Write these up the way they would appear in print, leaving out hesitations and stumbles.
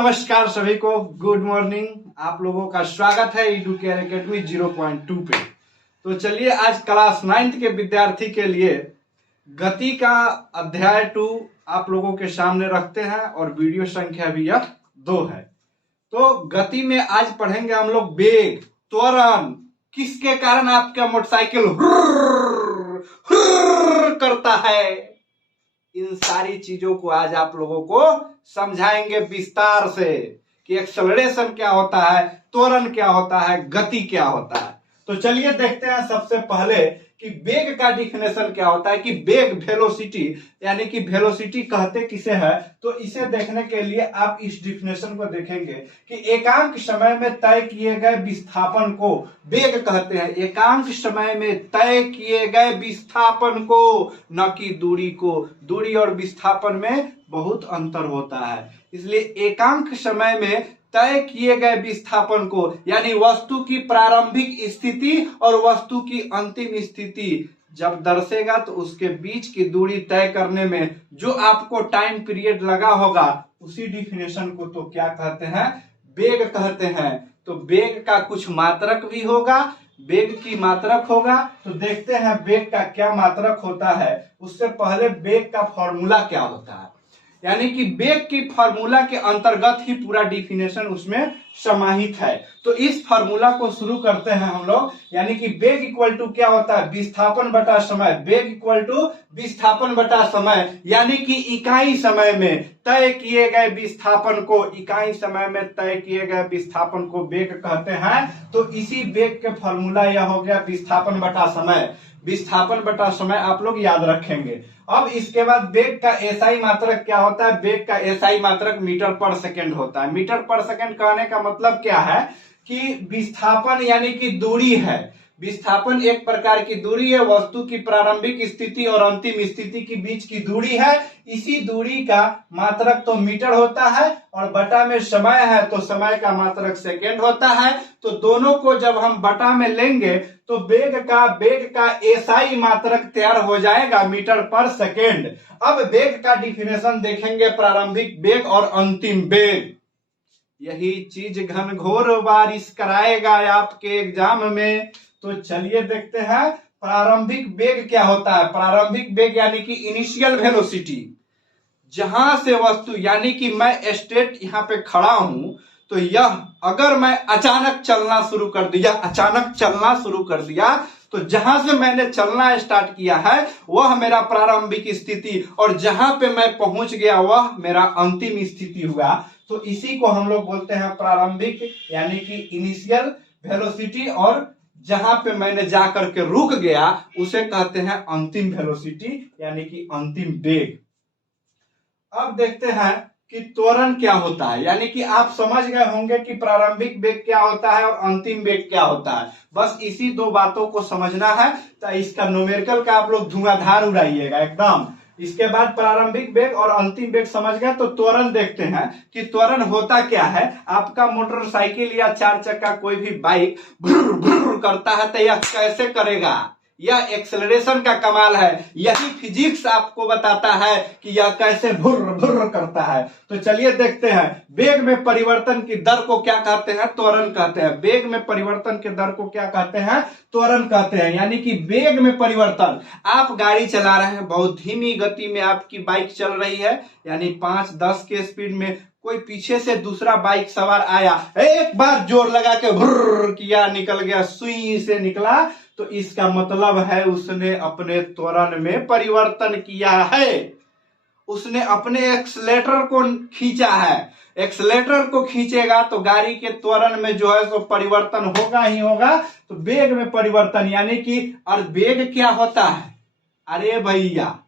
नमस्कार सभी को, गुड मॉर्निंग। आप लोगों का स्वागत है एडुकेयर एकेडमी 0.2 पे। तो चलिए आज क्लास 9th के विद्यार्थी के लिए गति का अध्याय 2 आप लोगों के सामने रखते हैं और वीडियो संख्या भी यह 2 है। तो गति में आज पढ़ेंगे हम लोग वेग, त्वरण, किसके कारण आपका मोटरसाइकिल करता है। इन सारी चीजों को आज आप लोगों को समझाएंगे विस्तार से कि एक्सेलरेशन क्या होता है, त्वरण क्या होता है, गति क्या होता है। तो चलिए देखते हैं सबसे पहले कि वेग का डिफिनेशन क्या होता है। कि वेग वेलोसिटी, यानी कि वेलोसिटी कहते किसे है, तो इसे देखने के लिए आप इस डिफिनेशन को देखेंगे कि एकांक समय में तय किए गए विस्थापन को वेग कहते हैं। एकांक समय में तय किए गए विस्थापन को, न कि दूरी को। दूरी और विस्थापन में बहुत अंतर होता है, इसलिए एकांक समय में तय किए गए विस्थापन को, यानी वस्तु की प्रारंभिक स्थिति और वस्तु की अंतिम स्थिति जब दर्शेगा तो उसके बीच की दूरी तय करने में जो आपको टाइम पीरियड लगा होगा, उसी डिफिनेशन को तो क्या कहते हैं, वेग कहते हैं। तो वेग का कुछ मात्रक भी होगा, वेग की मात्रक होगा। तो देखते हैं वेग का क्या मात्रक होता है। उससे पहले वेग का फॉर्मूला क्या होता है, यानी कि वेग की फॉर्मूला के अंतर्गत ही पूरा डिफिनेशन उसमें समाहित है। तो इस फॉर्मूला को शुरू करते हैं हम लोग, यानी कि वेग इक्वल टू क्या होता है, विस्थापन बटा समय। वेग इक्वल टू विस्थापन बटा समय, यानी कि इकाई समय में तय किए गए विस्थापन को, इकाई समय में तय किए गए विस्थापन को वेग कहते हैं। तो इसी वेग के फॉर्मूला यह हो गया विस्थापन बटा समय। विस्थापन बटा समय आप लोग याद रखेंगे। अब इसके बाद वेग का एसआई मात्रक क्या होता है। वेग का एसआई मात्रक मीटर पर सेकंड होता है। मीटर पर सेकंड कहने का मतलब क्या है कि विस्थापन यानी कि दूरी है। विस्थापन एक प्रकार की दूरी है, वस्तु की प्रारंभिक स्थिति और अंतिम स्थिति के बीच की दूरी है। इसी दूरी का मात्रक तो मीटर होता है और बटा में समय है तो समय का मात्रक सेकंड होता है। तो दोनों को जब हम बटा में लेंगे तो वेग का एसआई मात्रक तैयार हो जाएगा मीटर पर सेकेंड। अब वेग का डिफिनेशन देखेंगे, प्रारंभिक वेग और अंतिम वेग। यही चीज घनघोर बारिश कराएगा आपके एग्जाम में। तो चलिए देखते हैं प्रारंभिक वेग क्या होता है। प्रारंभिक वेग यानी कि इनिशियल वेलोसिटी, जहां से वस्तु, यानी कि मैं स्टेट यहां पे खड़ा हूं तो यह अगर मैं अचानक चलना शुरू कर दिया तो जहां से मैंने चलना स्टार्ट किया है वह मेरा प्रारंभिक स्थिति और जहां पे मैं पहुंच गया वह मेरा अंतिम स्थिति हुआ। तो इसी को हम लोग बोलते हैं प्रारंभिक यानी कि इनिशियल वेलोसिटी, और जहां पे मैंने जाकर के रुक गया उसे कहते हैं अंतिम वेलोसिटी यानी कि अंतिम वेग। अब देखते हैं कि त्वरण क्या होता है, यानी कि आप समझ गए होंगे कि प्रारंभिक वेग क्या होता है और अंतिम वेग क्या होता है। बस इसी दो बातों को समझना है। तो इसका न्यूमेरिकल का आप लोग धुआंधार उड़ाइएगा एकदम। इसके बाद प्रारंभिक वेग और अंतिम वेग समझ गए तो त्वरण देखते हैं कि त्वरण होता क्या है। आपका मोटरसाइकिल या 4 चक्का कोई भी बाइक भुर भुर करता है तो यह कैसे करेगा, यह एक्सेलरेशन का कमाल है। यही फिजिक्स आपको बताता है कि यह कैसे भुर भुर करता है। तो चलिए देखते हैं वेग में परिवर्तन की दर को क्या कहते हैं, त्वरण कहते हैं। वेग में परिवर्तन के दर को क्या कहते हैं, त्वरण कहते हैं। यानी कि वेग में परिवर्तन, आप गाड़ी चला रहे हैं, बहुत धीमी गति में आपकी बाइक चल रही है, यानी 5-10 के स्पीड में कोई पीछे से दूसरा बाइक सवार आया, एक बार जोर लगा के भुर किया, निकल गया, सुई से निकला, तो इसका मतलब है उसने अपने त्वरण में परिवर्तन किया है। उसने अपने एक्सलेटर को खींचा है। एक्सलेटर को खींचेगा तो गाड़ी के त्वरण में जो है सो परिवर्तन होगा ही होगा। तो वेग में परिवर्तन यानी कि, और वेग क्या होता है, अरे भैया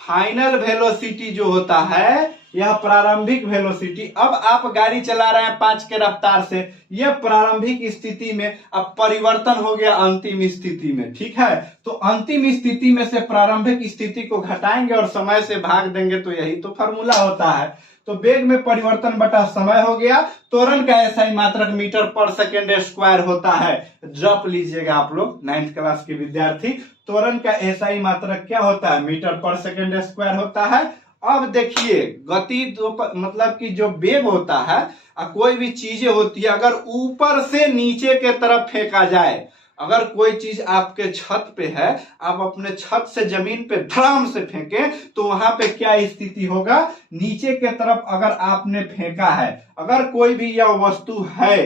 फाइनल वेलोसिटी जो होता है यह प्रारंभिक वेलोसिटी। अब आप गाड़ी चला रहे हैं 5 के रफ्तार से, यह प्रारंभिक स्थिति में, अब परिवर्तन हो गया अंतिम स्थिति में, ठीक है। तो अंतिम स्थिति में से प्रारंभिक स्थिति को घटाएंगे और समय से भाग देंगे, तो यही तो फॉर्मूला होता है। तो वेग में परिवर्तन बटा समय हो गया। त्वरण का एसआई मात्रक मीटर पर सेकेंड स्क्वायर होता है। ड्रॉप लीजिएगा आप लोग 9th क्लास के विद्यार्थी। त्वरण का एसआई मात्रक क्या होता है, मीटर पर सेकेंड स्क्वायर होता है। अब देखिए गति मतलब कि जो वेग होता है, कोई भी चीजें होती है, अगर ऊपर से नीचे के तरफ फेंका जाए, अगर कोई चीज आपके छत पे है, आप अपने छत से जमीन पे धड़ाम से फेंके तो वहां पे क्या स्थिति होगा, नीचे के तरफ अगर आपने फेंका है, अगर कोई भी यह वस्तु है,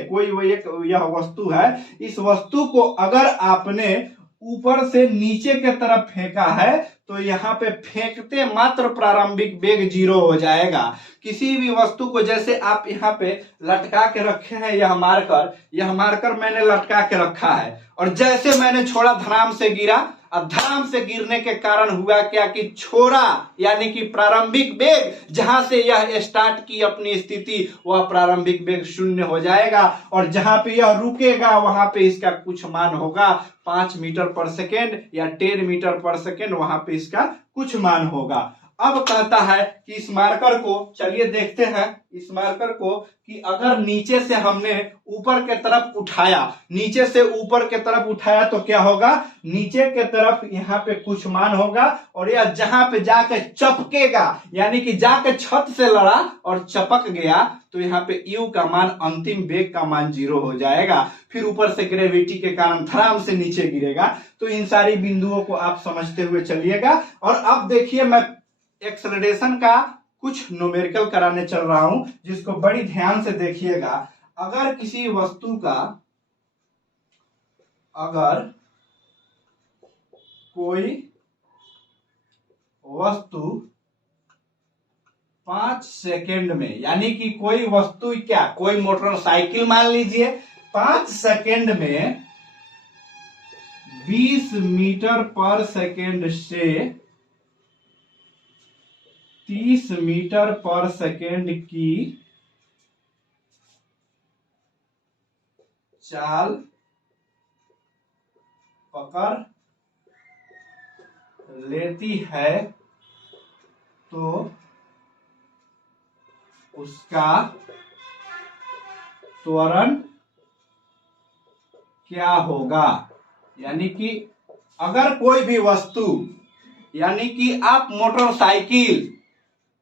यह वस्तु है, इस वस्तु को अगर आपने ऊपर से नीचे के तरफ फेंका है तो यहाँ पे फेंकते मात्र प्रारंभिक वेग 0 हो जाएगा। किसी भी वस्तु को जैसे आप यहाँ पे लटका के रखे हैं, यह मार्कर मैंने लटका के रखा है, और जैसे मैंने छोड़ा धड़ाम से गिरा, अब धड़ाम से गिरने के कारण हुआ क्या कि छोड़ा, यानी कि प्रारंभिक वेग जहां से यह स्टार्ट की अपनी स्थिति, वह प्रारंभिक वेग 0 हो जाएगा, और जहां पे यह रुकेगा वहां पे इसका कुछ मान होगा 5 मीटर पर सेकेंड या 10 मीटर पर सेकेंड, वहां पे इसका कुछ मान होगा। अब कहता है कि इस मार्कर को, चलिए देखते हैं इस मार्कर को, कि अगर नीचे से हमने ऊपर के तरफ उठाया, नीचे से ऊपर के तरफ उठाया तो क्या होगा, नीचे के तरफ यहाँ पे कुछ मान होगा, और यह जहां पे जाके चपकेगा, यानी कि जाके छत से लड़ा और चपक गया, तो यहाँ पे यू का मान, अंतिम वेग का मान 0 हो जाएगा। फिर ऊपर से ग्रेविटी के कारण धड़ाम से नीचे गिरेगा। तो इन सारी बिंदुओं को आप समझते हुए चलिएगा। और अब देखिए मैं एक्सेलरेशन का कुछ न्यूमेरिकल कराने चल रहा हूं, जिसको बड़ी ध्यान से देखिएगा। अगर किसी वस्तु का, अगर कोई वस्तु 5 सेकेंड में, यानी कि कोई वस्तु क्या, कोई मोटरसाइकिल मान लीजिए, 5 सेकेंड में 20 मीटर पर सेकेंड से 30 मीटर पर सेकेंड की चाल पकड़ लेती है तो उसका त्वरण क्या होगा। यानी कि अगर कोई भी वस्तु, यानी कि आप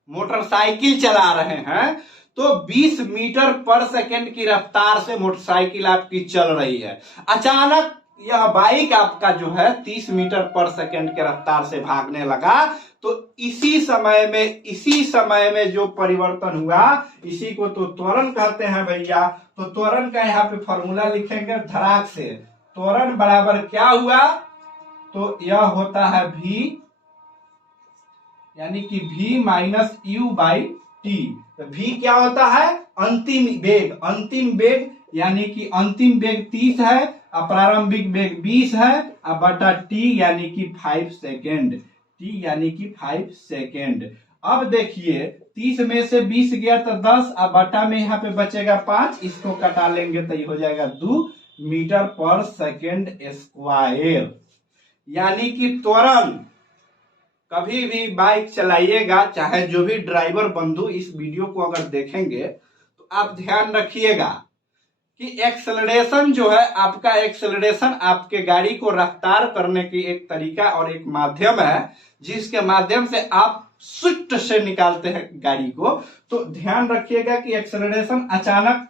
मोटरसाइकिल चला रहे हैं, तो 20 मीटर पर सेकेंड की रफ्तार से मोटरसाइकिल आपकी चल रही है, अचानक यह बाइक आपका जो है 30 मीटर पर सेकेंड के रफ्तार से भागने लगा, तो इसी समय में जो परिवर्तन हुआ, इसी को तो त्वरण कहते हैं भैया। तो त्वरण का यहाँ पे फॉर्मूला लिखेंगे धड़ाक से। त्वरण बराबर क्या हुआ, तो यह होता है v, यानी कि v minus u by T. तो v क्या होता है, अंतिम वेग, यानी कि अंतिम वेग 30 है, प्रारंभिक वेग 20 है, बटा t यानी कि 5 सेकेंड, t यानी कि 5 सेकेंड। अब देखिए 30 में से 20 गया तो 10, अब बटा में यहाँ पे बचेगा 5, इसको कटा लेंगे तो ये हो जाएगा 2 मीटर पर सेकेंड स्क्वायर। यानी कि त्वरण, कभी भी बाइक चलाइएगा, चाहे जो भी ड्राइवर बंधु इस वीडियो को अगर देखेंगे तो आप ध्यान रखिएगा कि एक्सेलरेशन जो है, आपका एक्सेलरेशन आपके गाड़ी को रफ्तार करने की एक तरीका और एक माध्यम है, जिसके माध्यम से आप स्विफ्ट से निकालते हैं गाड़ी को। तो ध्यान रखिएगा कि एक्सेलरेशन अचानक,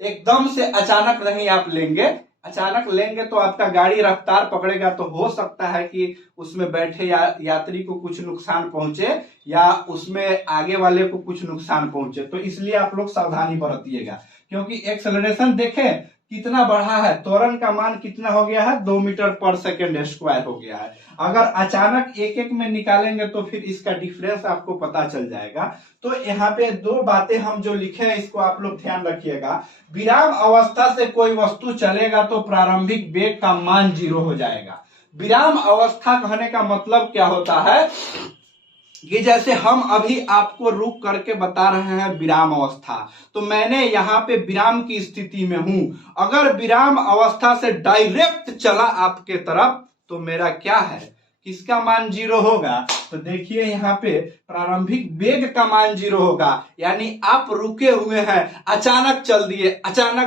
एकदम से अचानक नहीं आप लेंगे। अचानक लेंगे तो आपका गाड़ी रफ्तार पकड़ेगा तो हो सकता है कि उसमें बैठे यात्री को कुछ नुकसान पहुंचे, या उसमें आगे वाले को कुछ नुकसान पहुंचे। तो इसलिए आप लोग सावधानी बरतिएगा, क्योंकि एक्सेलरेशन देखें कितना बढ़ा है, त्वरण का मान कितना हो गया है, 2 मीटर पर सेकेंड स्क्वायर हो गया है। अगर अचानक एक में निकालेंगे तो फिर इसका डिफरेंस आपको पता चल जाएगा। तो यहाँ पे 2 बातें हम जो लिखे हैं इसको आप लोग ध्यान रखिएगा। विराम अवस्था से कोई वस्तु चलेगा तो प्रारंभिक वेग का मान 0 हो जाएगा। विराम अवस्था कहने का मतलब क्या होता है कि जैसे हम अभी आपको रुक करके बता रहे हैं विराम अवस्था, तो मैंने यहाँ पे विराम की स्थिति में हूं। अगर विराम अवस्था से डायरेक्ट चला आपके तरफ तो मेरा क्या है, किसका मान 0 होगा। तो देखिए यहाँ पे प्रारंभिक वेग का मान 0 होगा, यानी आप रुके हुए हैं, अचानक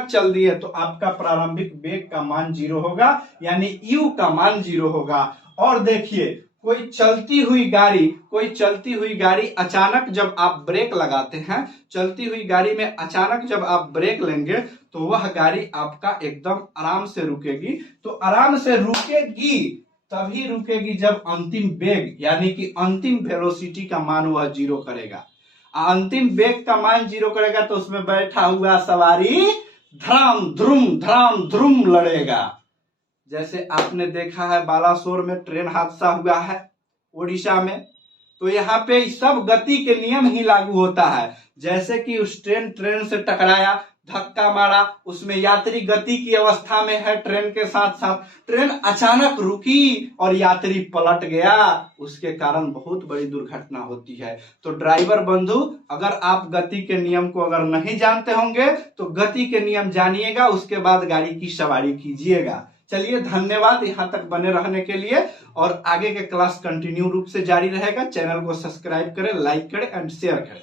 चल दिए तो आपका प्रारंभिक वेग का मान 0 होगा, यानी u का मान 0 होगा। और देखिए कोई चलती हुई गाड़ी अचानक जब आप ब्रेक लगाते हैं, चलती हुई गाड़ी में अचानक जब आप ब्रेक लेंगे तो वह गाड़ी आपका एकदम आराम से रुकेगी। तो आराम से रुकेगी तभी रुकेगी जब अंतिम वेग यानी कि अंतिम वेलोसिटी का मान वह 0 करेगा। अंतिम वेग का मान 0 करेगा तो उसमें बैठा हुआ सवारी धड़ाम धुरुम लड़ेगा। जैसे आपने देखा है बालासोर में ट्रेन हादसा हुआ है ओडिशा में, तो यहाँ पे सब गति के नियम ही लागू होता है। जैसे कि उस ट्रेन से टकराया, धक्का मारा, उसमें यात्री गति की अवस्था में है, ट्रेन के साथ साथ ट्रेन अचानक रुकी और यात्री पलट गया, उसके कारण बहुत बड़ी दुर्घटना होती है। तो ड्राइवर बंधु, अगर आप गति के नियम को अगर नहीं जानते होंगे तो गति के नियम जानिएगा, उसके बाद गाड़ी की सवारी कीजिएगा। चलिए, धन्यवाद यहाँ तक बने रहने के लिए, और आगे के क्लास कंटिन्यू रूप से जारी रहेगा। चैनल को सब्सक्राइब करें, लाइक करें एंड शेयर करें।